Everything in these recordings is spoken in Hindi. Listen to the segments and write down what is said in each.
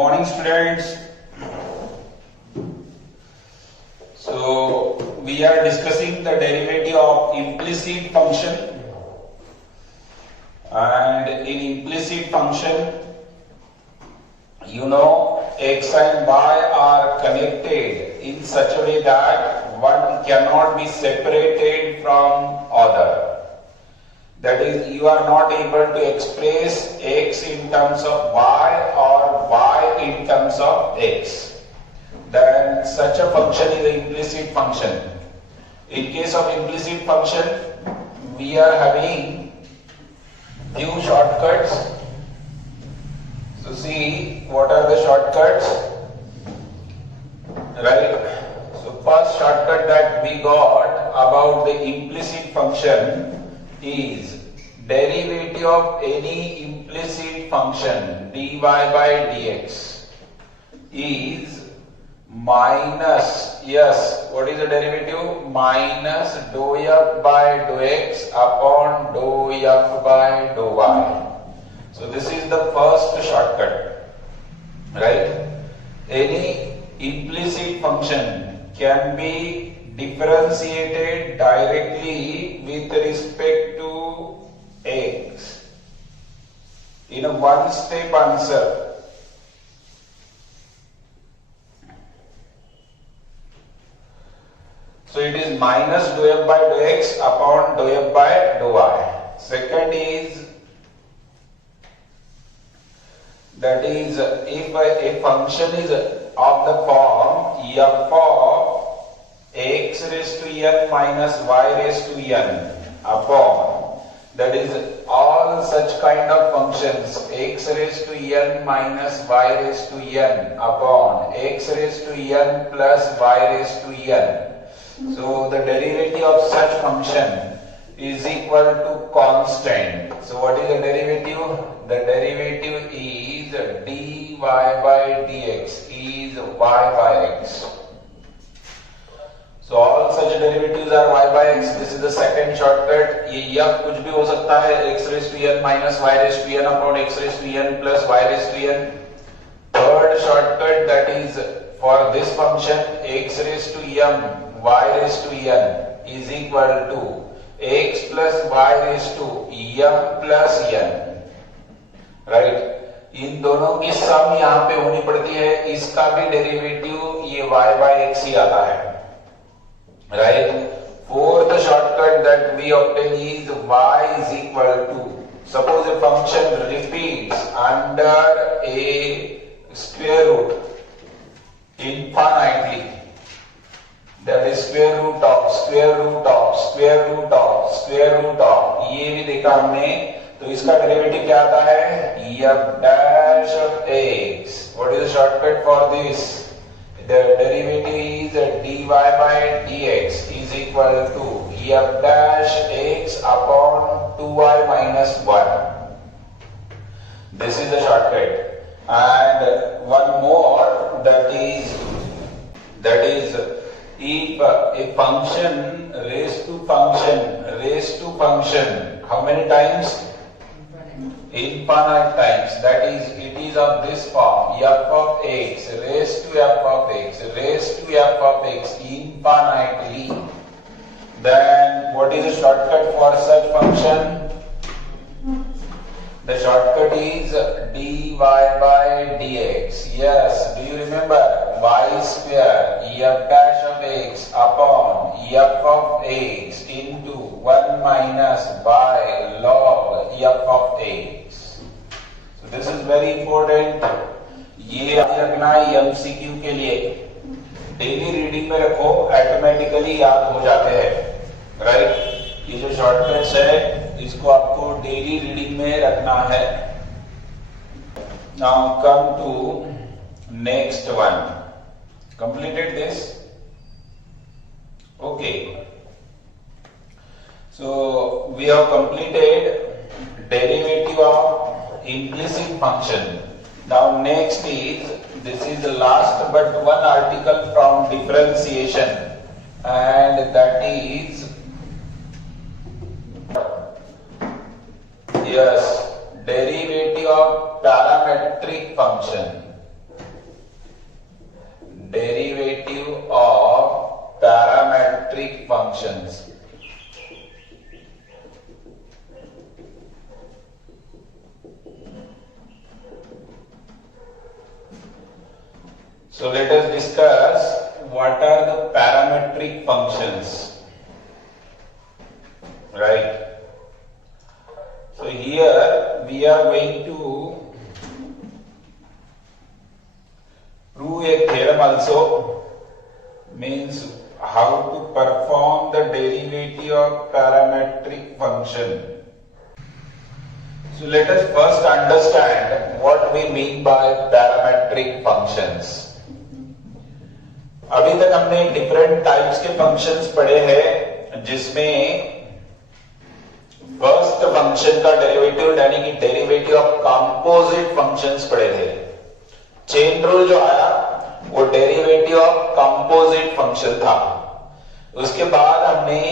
morning, students. So we are discussing the derivative of implicit function, and in implicit function, you know, x and y are connected in such a way that one cannot be separated from other. That is, you are not able to express x in terms of y or y in terms of x. Then such a function is an implicit function. In case of implicit function, we are having few shortcuts. So see, what are the shortcuts? Right? So first shortcut that we got about the implicit function is derivative of any implicit function dy by dx is minus, yes, what is the derivative? Minus dou f by dou x upon dou f by dou y. So this is the first shortcut, right? Any implicit function can be differentiated directly with respect to x in a one-step answer. So it is minus dou f by dou x upon dou f by dou y. Second is, that is, if a function is of the form f of x raised to n minus y raised to n upon, that is, all such kind of functions x raised to n minus y raised to n upon x raised to n plus y raised to n. So the derivative of such function is equal to constant. So what is the derivative? The derivative is dy by dx is y by x. So all such derivatives are y by x. This is the second shortcut. ये f कुछ भी हो सकता है, x raised to n minus y raised to n upon x raised to n plus y raised to n. Third shortcut, that is, for this function x raised to m y raised to n is equal to x plus y raised to m plus n. Right? इन दोनों की सम यहाँ पे होनी पड़ती है. इसका भी डेरिवेटिव ये y by x ही आता है. Right? Fourth shortcut that we obtain is y is equal to, suppose a function repeats under a square root infinitely, that is square root of square root of square root of square root of, ये भी देखा हमने. तो इसका डेरिवेटिव क्या आता है? f dash of x. What is the shortcut for this? The derivative is dy by dx is equal to f dash x upon 2y minus 1. This is the shortcut. And one more, that is if a function raised to function, how many times? Infinite times. That is, it is of this form, f of x raised to f of x raised to f of x infinitely. Then what is the shortcut for such function? The shortcut is dy by dx. Yes, do you remember? Y square f dash of x upon f of x into 1 minus y log f of x. So this is very important. ये याद रखना है एमसीक्यू के लिए. डेली रीडिंग में रखो, ऑटोमेटिकली याद हो जाते हैं. राइट? ये जो शॉर्टकट्स है, इसको आपको डेली रीडिंग में रखना है. Now come to next one. Completed this? Okay. So we have completed derivative of implicit function. Now next is, this is the last but one article from differentiation, and that is, yes, derivative of parametric function. Parametric functions. So let us discuss what are the parametric functions, right? So here we are going to prove a theorem also, means how to perform the derivative of parametric function. So let us first understand what we mean by parametric functions. अभी तक हमने डिफरेंट टाइप्स के फंक्शंस पढ़े हैं, जिसमें फर्स्ट फंक्शन का डेरिवेटिव यानी कि डेरिवेटिव ऑफ कंपोजिट फंक्शंस पढ़े थे। चेन रूल जो आया वो डेरिवेटिव ऑफ कंपोजिट फंक्शन था। उसके बाद हमने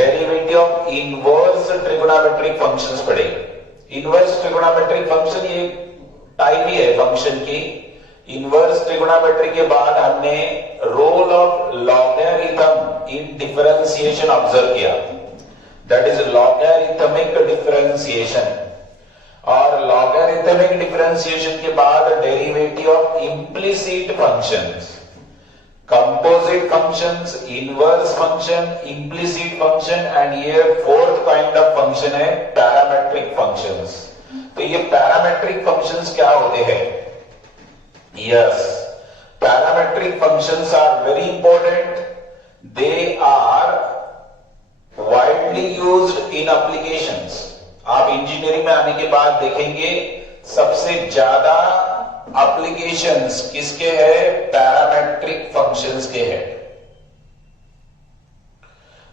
derivative of inverse trigonometric functions पढ़े। इनवर्स ट्रिगोनोमेट्रिक फंक्शन ये टाइप ही है फंक्शन की। इनवर्स ट्रिगोनोमेट्री के बाद हमने role of logarithm in differentiation observe किया, दैट इज लॉगरिथमिक डिफरेंशिएशन। और लॉगरिथमिक डिफरेंशिएशन के बाद derivative of implicit functions, composite functions, inverse function, implicit function, and ये फोर्थ काइंड ऑफ फंक्शन है पैरामेट्रिक फंक्शंस। तो ये पैरामेट्रिक फंक्शंस क्या होते हैं? Yes, parametric functions are very important. They are widely used in applications. आप इंजीनियरिंग में आने के बाद देखेंगे सबसे ज्यादा एप्लीकेशंस किसके हैं? पैरामेट्रिक फंक्शंस के हैं।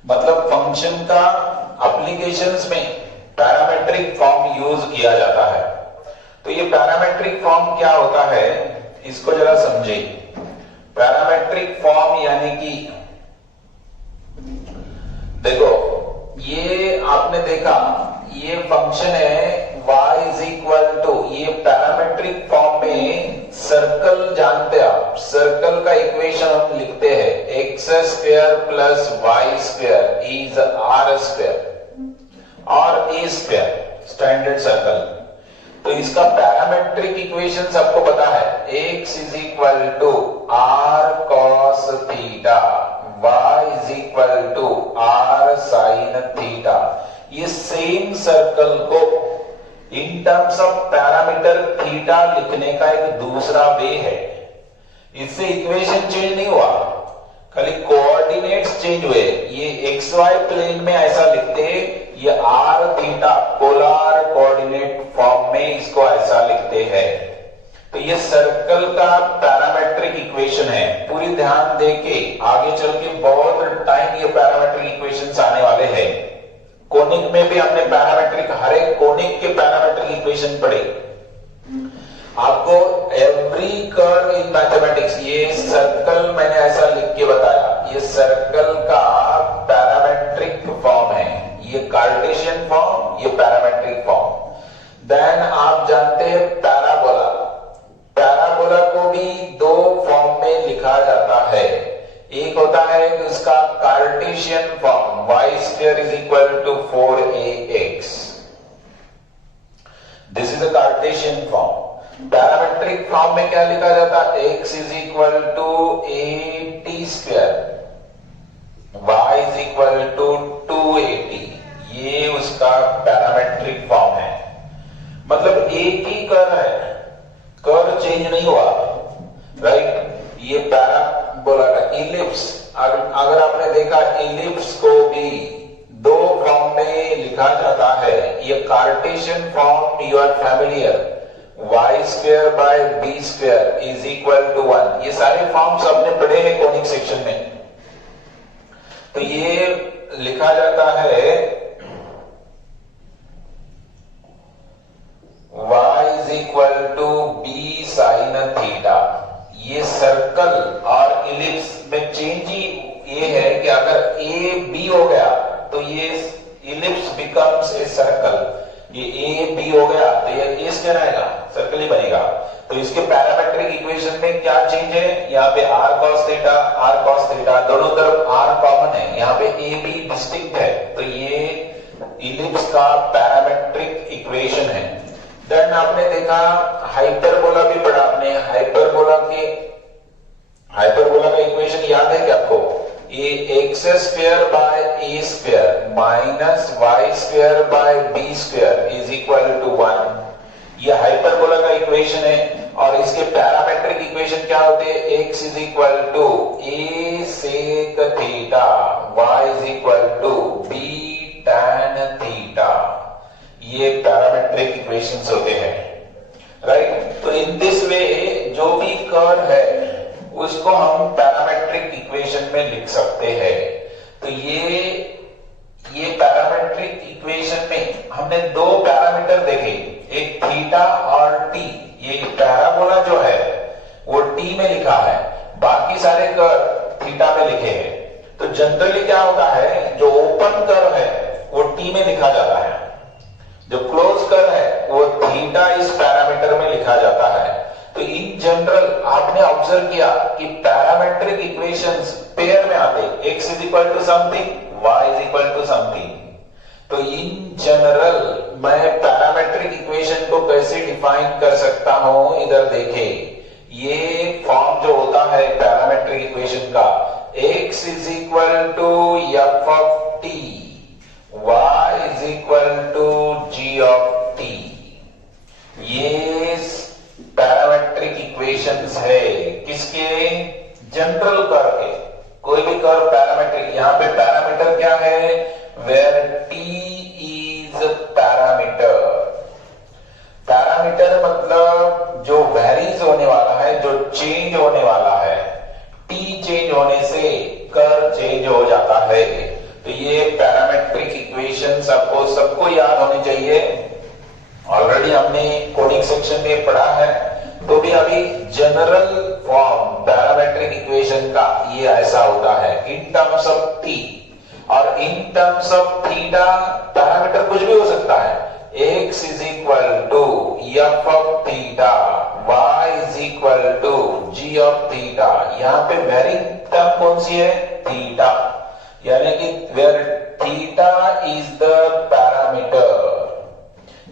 मतलब फंक्शन का एप्लीकेशंस में पैरामेट्रिक फॉर्म यूज किया जाता है। तो ये पैरामेट्रिक फॉर्म क्या होता है, इसको जरा समझे। पैरामेट्रिक फॉर्म यानी कि देखो, ये आपने देखा ये फंक्शन है y इज इक्वल टू, ये पैरामेट्रिक फॉर्म में सर्कल जानते हैं आप, सर्कल का इक्वेशन हम लिखते हैं x square plus y square is r square और ए स्क्वायर, स्टैंडर्ड सर्कल। तो इसका पैरामेट्रिक इक्वेशन आपको पता है, x is equal to r cos theta, y is equal to r sine theta. ये सेम सर्कल को in terms of parameter theta लिखने का एक दूसरा वे है। इससे इक्वेशन चेंज नहीं हुआ, खाली कोऑर्डिनेट्स चेंज हुए। ये एक्स वाई प्लेन में ऐसा लिखते, ये r theta polar coordinate form में इसको ऐसा लिखते हैं। तो ये सर्कल का पैरामेट्रिक इक्वेशन है। पूरी ध्यान देके आगे चल के बहुत टाइम ये पैरामेट्रिक इक्वेशंस आने वाले हैं। कोनिक में भी हमने पैरामेट्रिक, हर एक कोनिक के पैरामेट्रिक इक्वेशन पढ़े। आपको एवरी कर्व इन मैथमेटिक्स, ये सर्कल मैंने ऐसा लिख के बताया, ये सर्कल का पैरामेट्रिक फॉर्म है। ये कार्टेशियन फॉर्म, ये पैरामेट्रिक फॉर्म। देन आप जानते हैं पैराबोला। पैराबोला को भी दो फॉर्म में लिखा जाता है। एक होता है कि उसका Cartesian form y square is equal to 4ax, this is a Cartesian form. Parametric form में क्या लिखा जाता है? x is equal to at square, y is equal to 2at। ये उसका पैरामेट्रिक फॉर्म है। मतलब एक ही कर्व है, कर्व चेंज नहीं हुआ, राइट। ये पैराबोला का इलिप्स, अगर आपने देखा इलिप्स को भी दो फॉर्म में लिखा जाता है। ये Cartesian form you are familiar, y square by b square is equal to 1। ये सारे फॉर्म्स आपने पढ़े हैं कोनिक सेक्शन में। तो ये लिखा जाता है y is equal to b sine theta. ये सर्कल और इलिप्स में चेंज ही ये है कि अगर a b हो गया तो ये इलिप्स बिकम्स ए सर्कल, ये ए बी हो गया तो ये ए स्क्वायर आएगा, सर्कल ही बनेगा। तो इसके पैरामेट्रिक इक्वेशन में क्या चेंज है, यहाँ पे r cos थीटा दोनों तरफ r कॉमन है, यहाँ पे ए बी डिस्टिंक्ट है, तो ये इलिप्स का पैरामेट्रिक इक्वेशन है। देन आपने देखा हाइपरबोला भी पढ़ा आपने, हाइपरबोला का इक्वेशन याद है क्या आपको, ये x square by a square minus y square by b square is equal to 1। ये हाइपरबोला का इक्वेशन है और इसके पैरामेट्रिक इक्वेशन क्या होते हैं, x is equal to a sec theta, y is equal to b tan theta. ये पैरामेट्रिक इक्वेशंस होते हैं, राइट। तो इन दिस वे जो भी कर्व है उसको हम पैरामेट्रिक इक्वेशन में लिख सकते हैं। तो ये पैरामेट्रिक इक्वेशन में हमने दो पैरामीटर देखे, एक थीटा और टी। ये पैराबोला जो है वो टी में लिखा है, बाकी सारे कर्व थीटा में लिखे हैं। तो जनरली क्या होता है, जो ओपन कर्व है वो टी में लिखा जाता है, जो क्लोज कर्व है वो थीटा इस पैरामीटर में लिखा जाता है। तो इन जनरल आपने ऑब्जर्व किया कि पैरामेट्रिक इक्वेशंस पेयर में आते, x is equal to something, y is equal to something. तो इन जनरल मैं पैरामेट्रिक इक्वेशन को कैसे डिफाइन कर सकता हूं, इधर देखें, ये फॉर्म जो होता है पैरामेट्रिक इक्वेशन का, x is equal to f of t, y is equal to g of t। ये पैरामेट्रिक इक्वेशंस है किसके, जनरल कर्व के। कोई भी कर्व पैरामेट्रिक, यहां पे पैरामीटर क्या है, where t is parameter. Parameter मतलब जो वेरीज होने वाला है, जो चेंज होने वाला है, t चेंज होने से कर्व चेंज हो जाता है। तो ये पैरामेट्रिक इक्वेशंस आपको सबको याद होनी चाहिए, ऑलरेडी हमने कोडिंग सेक्शन में पढ़ा है। तो भी अभी जनरल फॉर्म पैरामेट्रिक इक्वेशन का ये ऐसा होता है इन टर्म्स ऑफ टी और in terms of theta. Parameter कुछ भी हो सकता है, x is equal to f of theta, y is equal to g of theta. यहाँ पे वेरिंग टर्म कौन सी है, थीटा, यानी कि where theta is the parameter.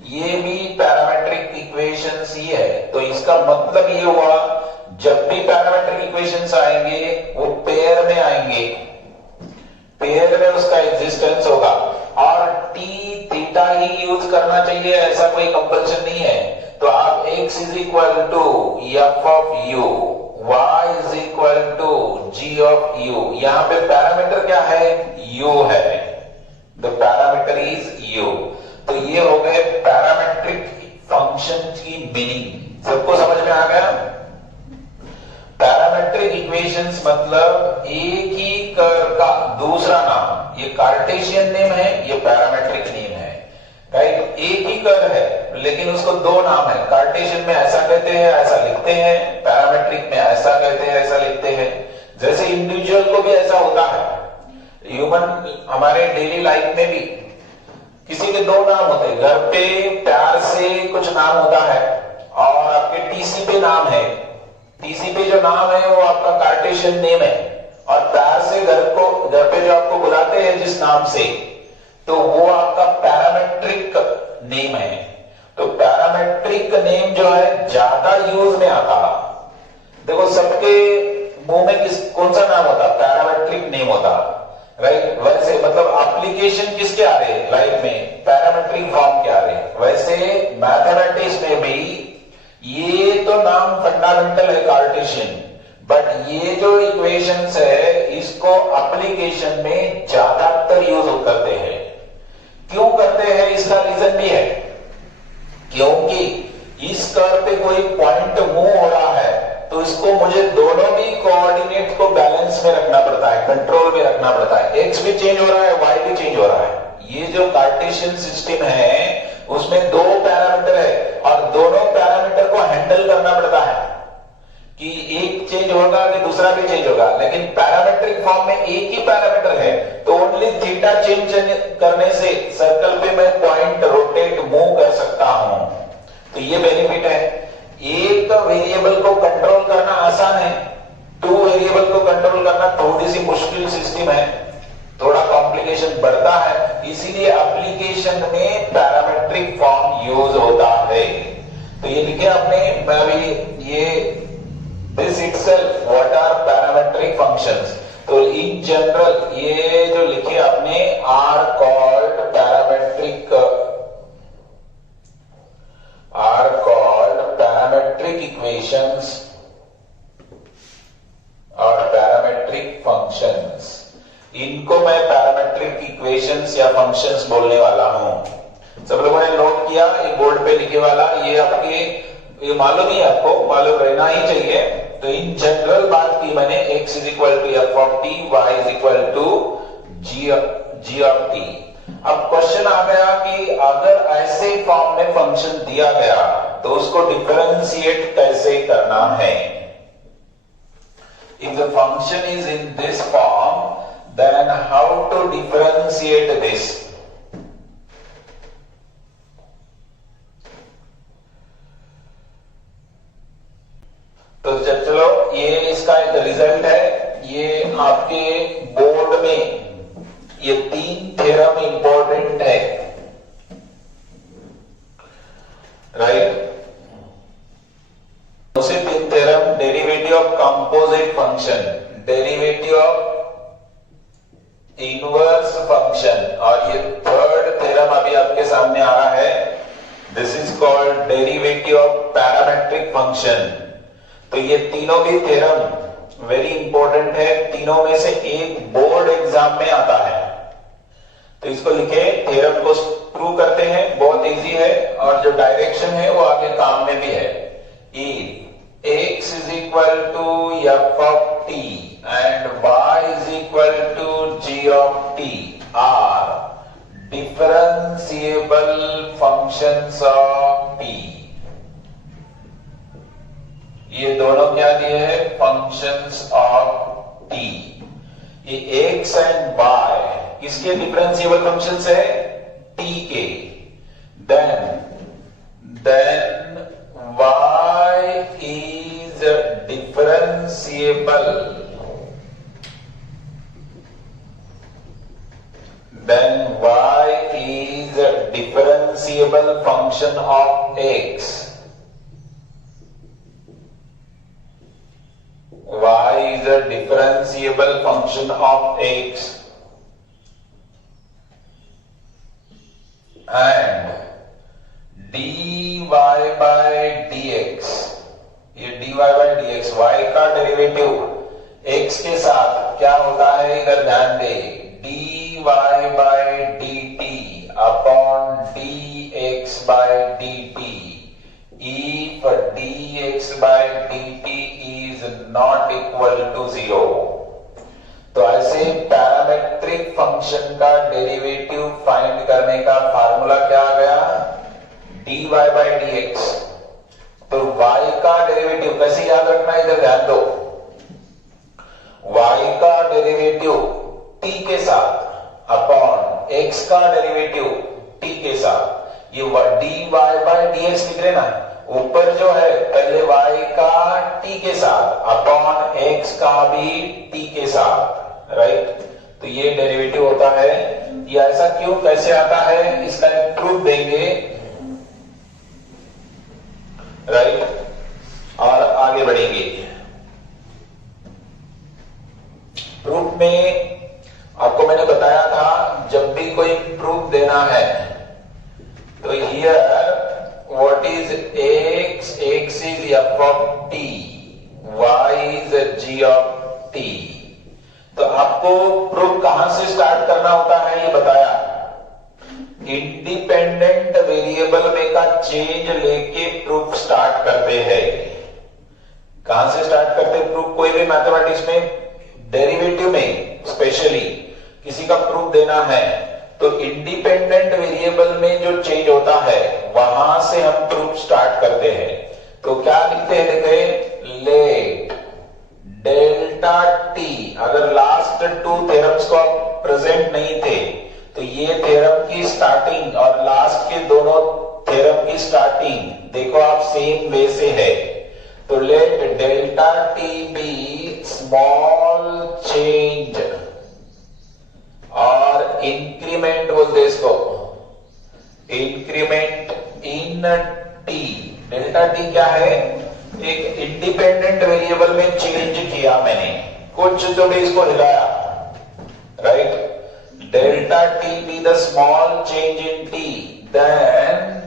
ये भी पैरामेट्रिक इक्वेशंस ही है। तो इसका मतलब ये हुआ, जब भी पैरामेट्रिक इक्वेशंस आएंगे वो पेयर में आएंगे, पेयर में उसका एग्जिस्टेंस होगा। और टी थीटा ही यूज करना चाहिए ऐसा कोई कंपल्शन नहीं है। तो आप x is equal to f of u, y is equal to g of u। यहां पे पैरामीटर क्या है, u है, द पैरामीटर इज u। तो ये हो गए पैरामेट्रिक फंक्शन की मीनिंग। सबको समझ में आ गया। पैरामेट्रिक इक्वेशंस मतलब एक ही कर्व का दूसरा नाम, ये कार्टेशियन नेम है, ये पैरामेट्रिक नेम है, राइट। एक ही कर्व है लेकिन उसको दो नाम है, कार्टेशियन में ऐसा कहते हैं, ऐसा लिखते हैं, पैरामेट्रिक में ऐसा कहते हैं, ऐसा लिखते हैं। जैसे इंडिविजुअल को भी ऐसा होता है, ह्यूमन हमारे डेली लाइफ में भी किसी के दो नाम होते हैं, घर पे प्यार से कुछ नाम होता है और आपके टीसी पे नाम है, टीसी पे जो नाम है वो आपका कार्टेशियन नेम है, और प्यार से घर पे जो आपको बुलाते हैं जिस नाम से, तो वो आपका पैरामेट्रिक नेम है। तो पैरामेट्रिक नेम जो है ज्यादा यूज में आता। देखो सबके मुंह में कौन सा नाम होता, पैरामेट्रिक नेम होता, राइट। वैसे मतलब एप्लीकेशन किसके आ रहे हैं लाइफ में, पैरामेट्रिक फॉर्म के आ रहे हैं। वैसे मैथमेटिक्स में भी ये तो नाम फंडामेंटल है कार्टेशियन, बट ये जो इक्वेशंस है इसको एप्लीकेशन में ज्यादातर यूज करते हैं। क्यों करते हैं, इसका रीजन भी है, क्योंकि इस कर्व पे कोई पॉइंट मूव हो रहा है तो इसको मुझे दोनों भी कोऑर्डिनेट को बैलेंस में रखना पड़ता है, कंट्रोल में रखना पड़ता है। एक्स भी चेंज हो रहा है, वाई भी चेंज हो रहा है। ये जो कार्टेशियन सिस्टम है उसमें दो पैरामीटर है और दोनों पैरामीटर को हैंडल करना पड़ता है कि एक चेंज होगा कि दूसरा भी चेंज होगा। लेकिन पैरामेट्रिक फॉर्म में एक ही पैरामीटर है, तो ओनली थीटा चेंज करने से सर्कल पे मैं पॉइंट रोटेट मूव तो ये बेनिफिट है। एक वेरिएबल को कंट्रोल करना आसान है, 2 वेरिएबल को कंट्रोल करना थोड़ी सी मुश्किल सिस्टम है, थोड़ा कॉम्प्लिकेशन बढ़ता है, इसीलिए एप्लीकेशन में पैरामेट्रिक फॉर्म यूज होता है। तो ये लिखे आपने, मैं अभी ये this itself what are parametric functions. तो इन जनरल ये जो लिखे आपने आर कॉल्ड पैरामेट्रिक इक्वेशंस और पैरामेट्रिक फंक्शंस। इनको मैं पैरामेट्रिक इक्वेशंस या फंक्शंस बोलने वाला हूं। सब लोगों ने नोट किया, ये बोर्ड पे लिखे वाला, ये आपके ये मालूम ही, आपको मालूम रहना ही चाहिए। तो इन जनरल बात की मैंने x is equal to f of t, y is equal to g of t. अब क्वेश्चन आ गया कि अगर ऐसे फॉर्म में फंक्शन दिया गया तो उसको डिफरेंशिएट कैसे करना है। If the function is in this form, then how to differentiate this? तो चलो ये इसका एक रिजल्ट है, ये आपके बोर्ड में ये 3 थ्योरम इंपॉर्टेंट है, राइट। उसी 3 theorem, derivative of composite function, derivative of inverse function, और ये 3rd थ्योरम अभी आपके सामने आ रहा है, this is called derivative of parametric function. तो ये तीनों भी थ्योरम वेरी इंपॉर्टेंट है, तीनों में से एक बोर्ड एग्जाम में आता है। तो इसको लिखे, थ्योरम को प्रूव करते हैं, बहुत इजी है, और जो डायरेक्शन है वो आगे काम में भी है। x is equal to f of t and y is equal to g of t are differentiable functions of t। ये दोनों क्या दिए हैं, फंक्शंस ऑफ t। ये x एंड y किसके डिफरेंशिएबल फंक्शंस है, t के। Then y is differentiable, then y is a differentiable function of x, y is a differentiable function of x, and dy by dx, ये dy by dx y का डेरिवेटिव x के साथ क्या होता है, इधर ध्यान दे, dy by dt upon dx by dt, if dx by dt is not equal to 0। तो ऐसे पैरामेट्रिक फंक्शन का डेरिवेटिव फाइंड करने का फार्मूला क्या आ गया, dy by dx। तो y का डेरिवेटिव कैसे याद रखना है, इधर ध्यान दो, y का डेरिवेटिव t के साथ अपॉन x का डेरिवेटिव t के साथ, ये dy by dx लिख लेना, ऊपर जो है पहले y का t के साथ अपॉन x का भी t के साथ, राइट। तो ये डेरिवेटिव होता है। ये ऐसा क्यों, कैसे आता है, इसका एक प्रूफ देंगे, राइट, और आगे बढ़ेंगे। प्रूफ में आपको मैंने बताया था, जब भी कोई प्रूफ देना है तो here what is x, x is f of t, y is g of t। तो आपको प्रूफ कहां से स्टार्ट करना होता है ये बताया, इंडिपेंडेंट वेरिएबल में का चेंज लेके प्रूफ स्टार्ट करते हैं। कहां से स्टार्ट करते हैं प्रूफ, कोई भी मैथमेटिक्स में, डेरिवेटिव में स्पेशली किसी का प्रूफ देना है तो इंडिपेंडेंट वेरिएबल में जो चेंज होता है वहां से हम प्रूफ स्टार्ट करते हैं। तो क्या लिखते हैं, देखते, लेट डेल्टा टी, अगर लास्ट 2 थ्योरम्स को प्रेजेंट नहीं थे तो ये थ्योरम की स्टार्टिंग और लास्ट के दोनों थ्योरम की स्टार्टिंग, देखो आप सेम वे से है, तो let delta t be small change और इंक्रीमेंट बोलते इसको, increment in t. Delta t क्या है, एक इंडिपेंडेंट वेरिएबल में चेंज किया मैंने, कुछ तो भी इसको हिलाया, right. Delta t be the small change in t, then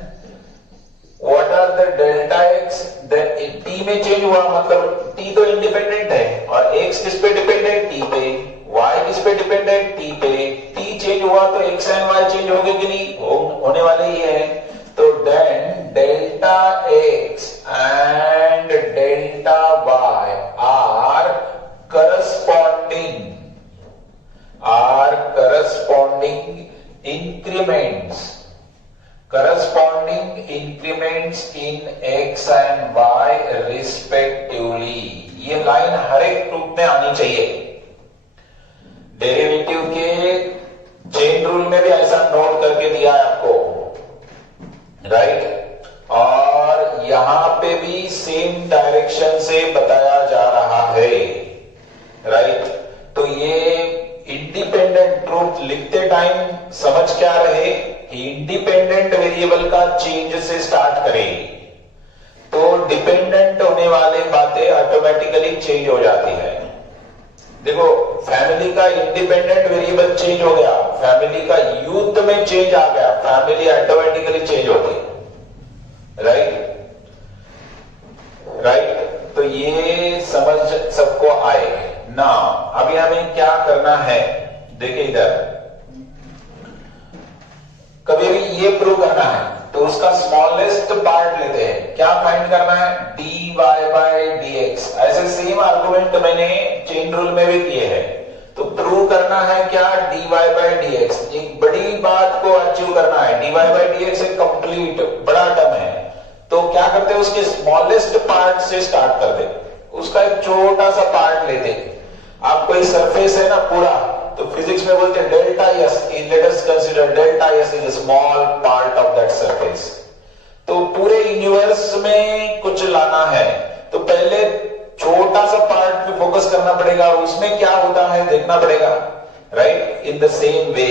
what are the delta x, t में चेंज हुआ मतलब टी तो इंडिपेंडेंट है और एक्स किस पे डिपेंडेंट, टी पे, वाई किस पे डिपेंडेंट, टी पे। टी चेंज हुआ तो एक्स एंड वाई चेंज हो गए कि नहीं, होने वाले ही है। तो then delta x and delta y are increments in x and y respectively। ये लाइन हर एक ग्रुप में आनी चाहिए। डेरिवेटिव के चेन रूल में भी ऐसा नोट करके दिया है आपको, राइट। और यहां पे भी सेम डायरेक्शन से बताया जा रहा है, राइट। तो ये इंडिपेंडेंट ट्रूथ लिखते टाइम समझ क्या रहे कि इंडिपेंडेंट वेरिएबल का चेंज से स्टार्ट करें तो डिपेंडेंट होने वाले बातें ऑटोमेटिकली चेंज हो जाती है। देखो फैमिली का इंडिपेंडेंट वेरिएबल चेंज हो गया, फैमिली का यूथ में चेंज आ गया, फैमिली ऑटोमेटिकली चेंज होती है, राइट। तो ये समझ सबको आए ना। अभी हमें क्या करना है, देखिए इधर कभी भी ये प्रूव करना है तो उसका स्मॉलेस्ट पार्ट लेते हैं। क्या फाइंड करना है, dy बाय dx। ऐसे सेम आर्गुमेंट मैंने चेन रूल में भी किए हैं। तो प्रूव करना है क्या, dy बाय dx। एक बड़ी बात को अचीव करना है, dy बाय dx एक कंप्लीट बड़ा टर्म है, तो क्या करते हैं उसके स्मॉलेस्ट पार्ट से स्टार्ट करते, उसका एक छोटा सा पार्ट लेते। आप कोई सरफेस है ना पूरा, तो फिजिक्स में बोलते हैं delta S, let us consider delta S is a small part of that surface. तो पूरे यूनिवर्स में कुछ लाना है तो पहले छोटा सा पार्ट पे फोकस करना पड़ेगा, उसमें क्या होता है देखना पड़ेगा, right. In the same way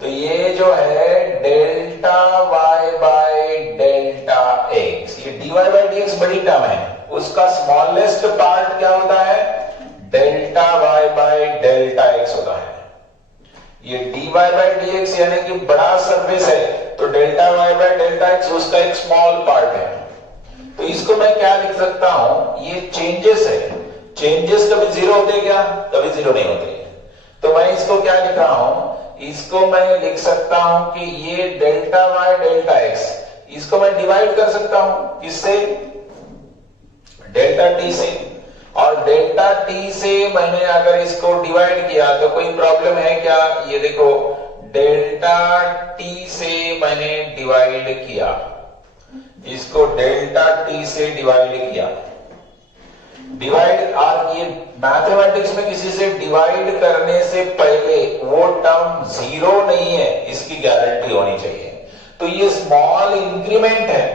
तो ये जो है delta y by delta x, ये dy बाय dx बड़ी टर्म है, उसका स्मॉलेस्ट पार्ट क्या होता है, delta y by delta x होता है। ये dy बाय dx यानी कि बड़ा सरफेस है, तो delta y by delta x उसका एक स्मॉल पार्ट है। तो इसको मैं क्या लिख सकता हूं, ये चेंजेस है, चेंजेस कभी जीरो होते क्या, कभी जीरो नहीं होते। तो मैं इसको क्या लिख रहा हूं, इसको मैं लिख सकता हूं कि ये डेल्टा वाई डेल्टा एक्स, इसको मैं डिवाइड कर सकता हूं किससे, डेल्टा टी से। और डेल्टा टी से मैंने अगर इसको डिवाइड किया तो कोई प्रॉब्लम है क्या, ये देखो डेल्टा टी से मैंने डिवाइड किया, इसको डेल्टा टी से डिवाइड किया। डिवाइड, और ये मैथमेटिक्स में किसी से डिवाइड करने से पहले वो टर्म जीरो नहीं है इसकी गारंटी होनी चाहिए। तो ये स्मॉल इंक्रीमेंट है,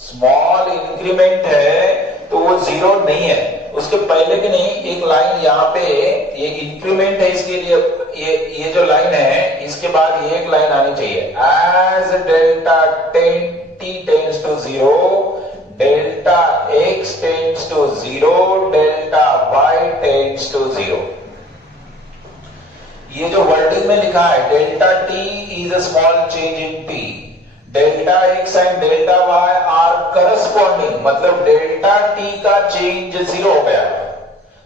स्मॉल इंक्रीमेंट है तो वो जीरो नहीं है, उसके पहले भी नहीं। एक लाइन यहाँ पे ये इंक्रीमेंट है, इसके लिए ये जो लाइन है इसके बाद ये एक लाइन आनी चाहिए, as delta t tends to zero delta x tends to zero delta y tends to zero. ये जो वर्डिंग में लिखा है delta t is a small change in t, delta x and delta y are corresponding, मतलब डेल्टा टी का चेंज जीरो हो गया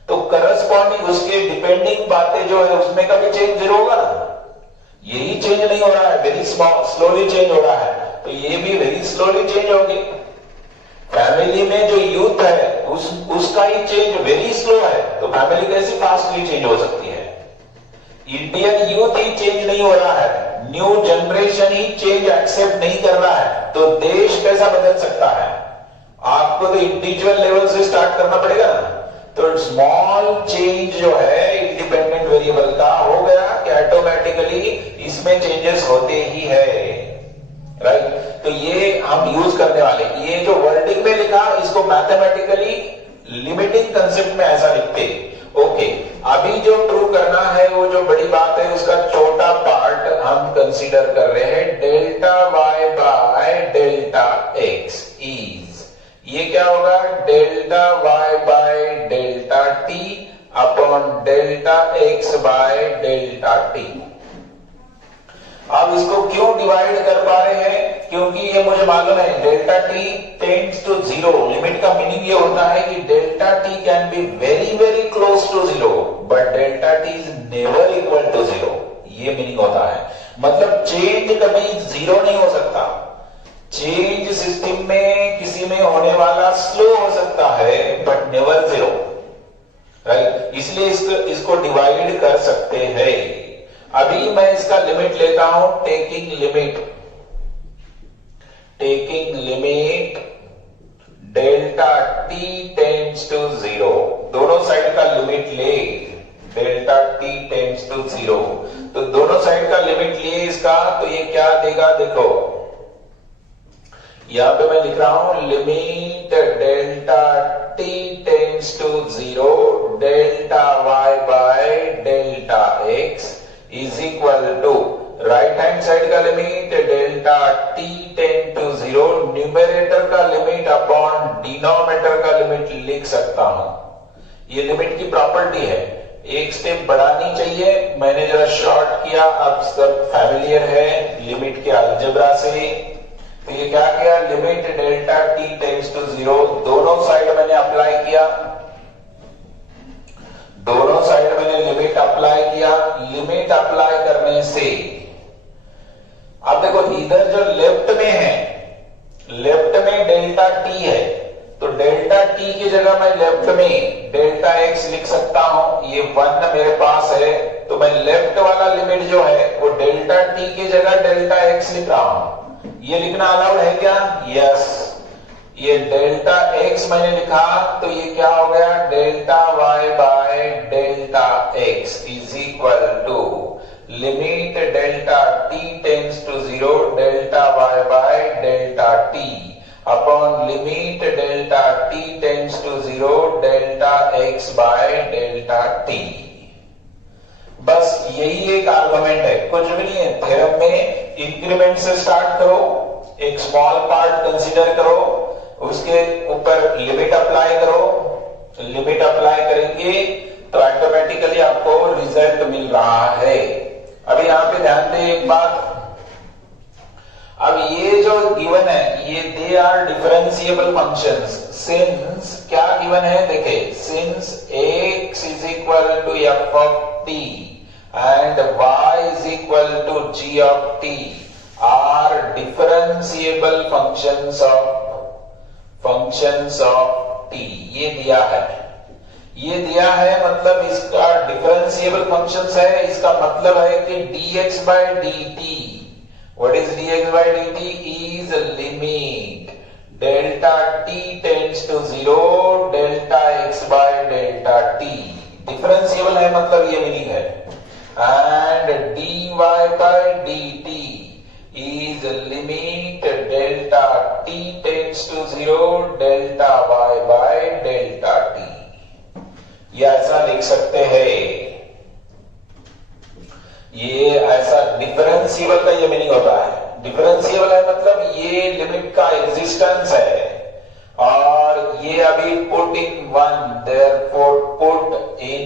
तो करस्पॉन्डिंग उसके डिपेंडिंग बातें जो है उसमें का भी चेंज जीरो होगा ना। यही चेंज नहीं हो रहा है, वेरी स्लोली चेंज हो रहा है, तो ये भी वेरी स्लोली चेंज होगी। फैमिली में जो यूथ है उसका ही चेंज वेरी स्लो है, तो फैमिली कैसे फास्टली चेंज हो सकती है। इंडियन यूथ ही चेंज नहीं हो रहा है, न्यू जनरेशन ही चेंज एक्सेप्ट नहीं कर रहा है, तो देश कैसा बदल सकता है। आपको तो इंडिविजुअल लेवल से स्टार्ट करना पड़ेगा ना। तो स्मॉल चेंज जो है इंडिपेंडेंट वेरिएबल का हो गया कि ऑटोमेटिकली इसमें चेंजेस होते ही है, राइट। तो ये हम यूज करने वाले, ये जो वर्डिंग में लिखा इसको मैथमेटिकली लिमिटिंग कंसेप्ट में ऐसा लिखते। ओके, अभी जो प्रूव करना है वो जो बड़ी बात है उसका छोटा पार्ट हम कंसीडर कर रहे हैं। Delta y by delta x is, ये क्या होगा, delta y by delta t upon delta x by delta t. अब इसको क्यों डिवाइड कर पा रहे हैं, क्योंकि ये मुझे मालूम है delta t tends to zero. Limit का मीनिंग ये होता है कि delta t can be very very close to zero but delta t is never equal to zero, ये मीनिंग होता है। मतलब चेंज कभी जीरो नहीं हो सकता, चेंज सिस्टम में किसी में होने वाला स्लो हो सकता है बट नेवर जीरो, राइट। इसलिए इसको डिवाइड कर सकते हैं। अभी मैं इसका लिमिट लेता हूं, taking limit delta t tends to zero, दोनों साइड का लिमिट ले, delta t tends to zero, तो दोनों साइड का लिमिट लिए इसका, तो ये क्या देगा, देखो यहां पे मैं लिख रहा हूं limit delta t tends to zero delta y by delta x is equal to right hand side का limit delta t tend to zero, numerator का लिमिट अपॉन डिनोमिनेटर का लिमिट लिख सकता हूं। ये लिमिट की प्रॉपर्टी है, एक स्टेप बढ़ानी चाहिए, मैंने जरा शॉर्ट किया, अब सब फैमिलियर है लिमिट के अलजेब्रा से। तो ये क्या किया, limit delta t tends to zero, दोनों साइड मैंने अप्लाई किया, दोनों साइड मैंने लिमिट अप्लाई किया। लिमिट अप्लाई करने से अब देखो इधर जो लेफ्ट में है, लेफ्ट में डेल्टा टी है, तो डेल्टा टी की जगह मैं लेफ्ट में डेल्टा एक्स लिख सकता हूं, ये 1 मेरे पास है, तो मैं लेफ्ट वाला लिमिट जो है वो डेल्टा टी की जगह डेल्टा एक्स लिख रहा हूं। ये लिखना अलाउड है क्या, यस। ये डेल्टा एक्स मैंने लिखा, तो ये क्या हो गया, delta y by delta x is equal to limit delta t tends to zero delta y by delta t upon limit delta t tends to zero delta x by delta t. बस यही एक आर्गुमेंट है, कुछ भी नहीं है। थ्योरम में इंक्रीमेंट से स्टार्ट करो, एक स्मॉल पार्ट कंसीडर करो, उसके ऊपर लिमिट अप्लाई करो, लिमिट अप्लाई करेंगे तो ऑटोमेटिकली आपको रिजल्ट मिल रहा है। अभी यहां पे ध्यान दें एक बात, अब ये जो गिवन है ये they are differentiable functions. Since क्या गिवन है, देखे, since x is equal to f of t and y is equal to g of t are differentiable functions of t, ये दिया है, ये दिया है, मतलब इसका डिफरेंशिएबल फंक्शंस है, इसका मतलब है कि dx by dt, what is dx by dt is limit delta t tends to 0 delta x by delta t, differentiable है मतलब ये मीनिंग है, and dy by dt is limit delta t tends to 0 delta y by delta t, ये ऐसा लिख सकते हैं। ये ऐसा डिफरेंशिएबल का ये मीनिंग होता है, डिफरेंशिएबल है मतलब ये लिमिट का एग्जिस्टेंस है, और ये अभी put in 1, therefore put in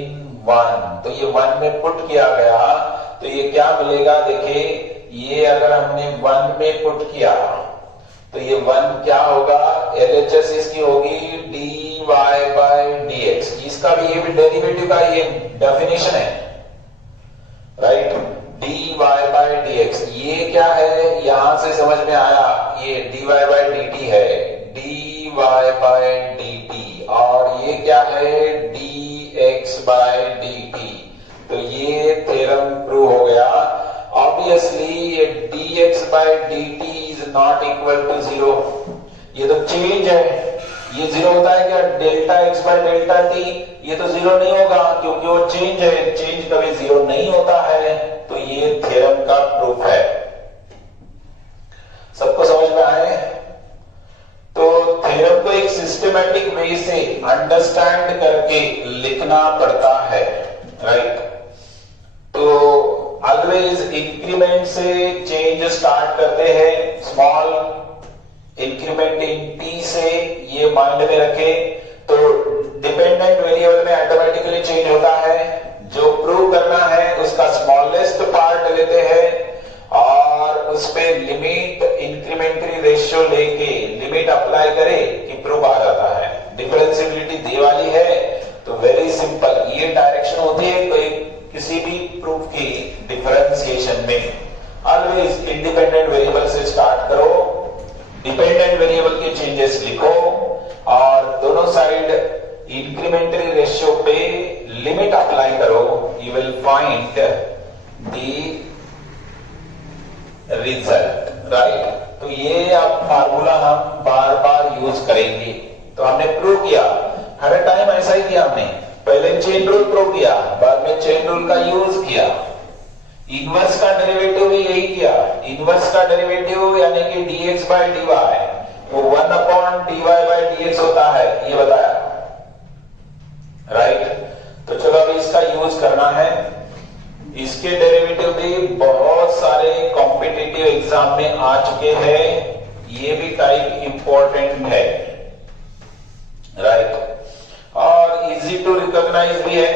1, तो ये 1 में पुट किया गया, तो ये क्या मिलेगा, देखिए ये अगर हमने 1 में पुट किया तो ये 1 क्या होगा, LHS इसकी होगी dy by dx, इसका भी ये डेरिवेटिव का ये डेफिनेशन है, राइट, dy by dx, ये क्या है, यहां से समझ में आया, ये dy by dt है, dy by dt, और ये क्या है, dx by dt, तो ये थ्योरम प्रूव हो गया। ऑब्वियसली ये dx by dt is not equal to 0, ये तो चेंज है, ये 0 होता है क्या, delta x by delta t, ये तो 0 नहीं होगा क्योंकि वो चेंज है, चेंज कभी 0 नहीं होता है, तो ये थ्योरम का प्रूफ है। सबको समझ में आए? तो थ्योरम को एक सिस्टमैटिक वे से अंडरस्टैंड करके लिखना पड़ता है, राइट? तो ऑलवेज इंक्रीमेंट से चेंज स्टार्ट करते हैं, स्मॉल इंक्रीमेंट इन टी से, ये माइंड में रखें। तो डिपेंडेंट वेरिएबल में ऑटोमेटिकली चेंज होता है, जो प्रूव करना है उसका स्मॉलेस्ट पार्ट लेते हैं और उस पे लिमिट इंक्रीमेंटरी रेशियो लेके लिमिट अप्लाई करे कि प्रूफ आ जाता है। डिफरेंशिएबिलिटी दे वाली है तो वेरी सिंपल, ये डायरेक्शन होती है कोई किसी भी प्रूफ की डिफरेंशिएशन में। ऑलवेज इंडिपेंडेंट वेरिएबल से स्टार्ट करो, डिपेंडेंट वेरिएबल के चेंजेस लिखो और दोनों साइड इंक्रीमेंटरी रेशियो पे लिमिट अप्लाई करो, you will find the result, right? तो ये आप फार्मूला हम बार बार यूज करेंगे। तो हमने प्रूव किया, हर टाइम ऐसा ही किया हमने, पहले चेन रूल प्रूव किया, बाद में चेन रूल का यूज किया। इनवर्स का डेरिवेटिव भी यही किया, इनवर्स का डेरिवेटिव यानी कि dx by dy वो 1/dy/dx होता है, ये बताया, राइट? तो चलो अभी इसका यूज करना है। इसके डेरिवेटिव भी बहुत सारे कॉम्पिटिटिव एग्जाम में आ चुके हैं, ये भी टाइप इंपॉर्टेंट है, राइट? और इजी टू रिकॉग्नाइज भी है,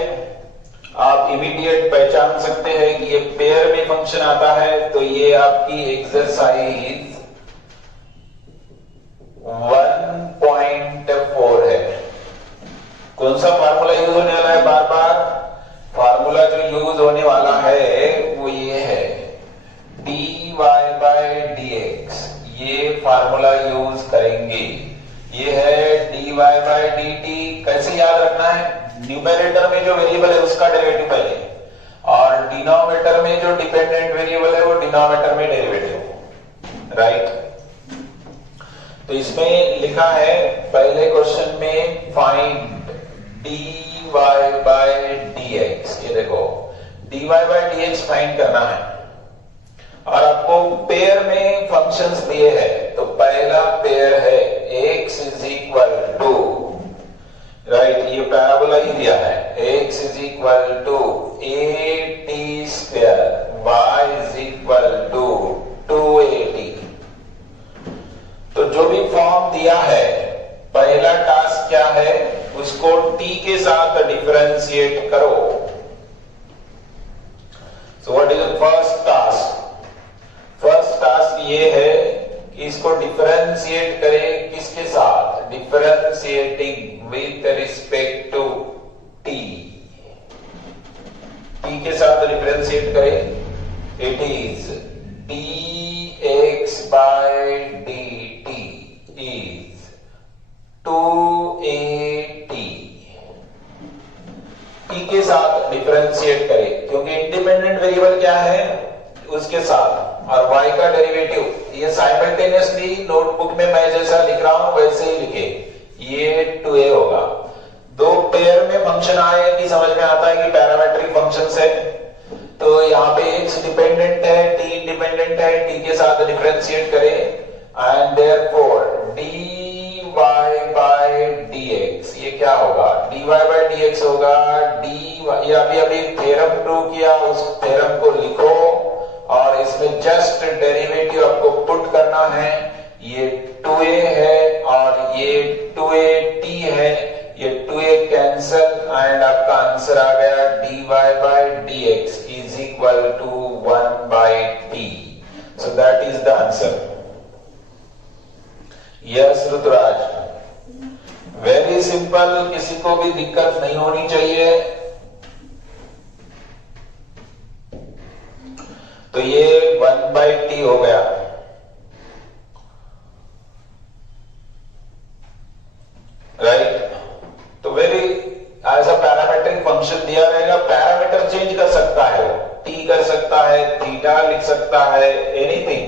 आप इमीडिएट पहचान सकते हैं कि ये पेयर में फंक्शन आता है। तो ये आपकी एक्सरसाइज 1.4 है। कौन सा फार्मूला यूज होने वाला है? बार बार फार्मूला जो यूज होने वाला है वो ये है, dy/dx, ये फार्मूला यूज करेंगे। ये है dy/dt। कैसे याद रखना है? न्यूमरेटर में जो वेरिएबल है उसका डेरिवेटिव पहले, और डिनोमिनेटर में जो डिपेंडेंट वेरिएबल है वो डिनोमिनेटर में डेरिवेटिव, राइट? तो इसमें लिखा है पहले क्वेश्चन में फाइंड dy/dx, ये देखो dy/dx फाइंड करना है और आपको पेयर में फंक्शंस दिए हैं। तो पहला पेयर है x is equal to, right, ये पैराबोला ही दिया है, x is equal to at square, y is equal to 2at। तो जो भी फॉर्म दिया है, पहला टास्क क्या है, उसको t के साथ डिफरेंशिएट करो। So what is the first task? First task ये है कि इसको डिफरेंशिएट करें किसके साथ? Differentiating with respect to t, t के साथ डिफरेंशिएट करें। It is dx by dt is 2at। t के साथ डिफरेंशिएट करें क्योंकि इंडिपेंडेंट वेरिएबल क्या है उसके साथ, और y का डेरिवेटिव ये साइमल्टेनियसली नोटबुक में मैं जैसा लिख रहा हूं वैसे ही लिखे, ये 2a होगा। दो पेयर में फंक्शन आए कि समझ में आता है कि पैरामेट्रिक फंक्शंस है। तो यहाँ पे x डिपेंडेंट है, t इंडिपेंडेंट है, t के साथ डिफरेंशिएट करें and therefore dy by dx, ये क्या होगा? dy by dx होगा dy, ये अभी थ्योरम प्रूव किया, उस थ्योरम को लिखो और इसमें जस्ट डेरिवेटिव आपको पुट करना है। ये 2a है और ये 2at है, ये 2a कैंसल एंड आपका आंसर आ गया dy by dx is equal to 1 by t. So that is the answer. Yes, Ruturaj, very simple, किसी को भी दिक्कत नहीं होनी चाहिए। तो ये 1 by t हो गया, राइट? तो वेरी ऐसा पैरामीट्रिक फंक्शन दिया रहेगा, पैरामीटर चेंज कर सकता है, t कर सकता है, थीटा लिख सकता है, एनीथिंग,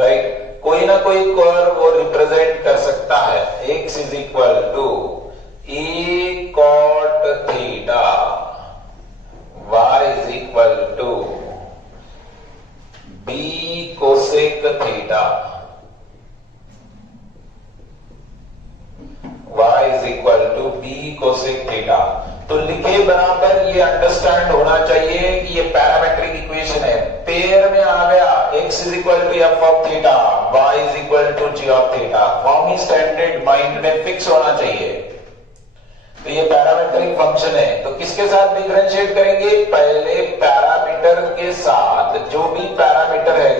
राइट? कोई ना कोई कर्व वो रिप्रेजेंट कर सकता है। x is equal to a cot थीटा, y is equal to b cosec theta. Cosec theta. तो लिखे बराबर ये अंडरस्टैंड होना चाहिए कि ये पैरामेट्रिक इक्वेशन है, पेयर में आ गया x is equal to f of theta, y is equal to g of theta, form ही स्टैंडर्ड माइंड में फिक्स होना चाहिए। तो ये पैरामेट्रिक फंक्शन है, तो किसके साथ डिफरेंशिएट करेंगे? पहले पैरामीटर के साथ, जो भी पैरामीटर है